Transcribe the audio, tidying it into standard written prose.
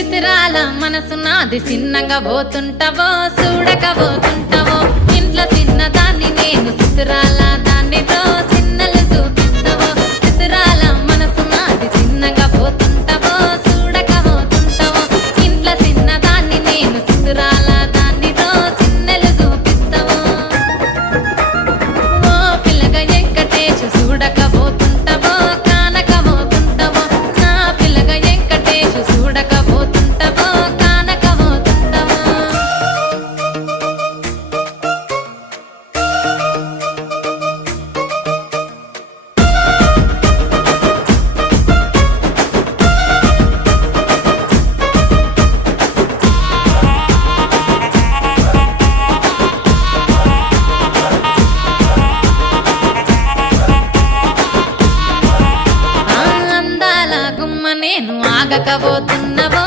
చిత్రాల మనసు నాది చిన్నగా పోతుంటావో చూడక పోతుంటావో ఇంట్లో చిన్నదాన్ని నేను చిత్రాల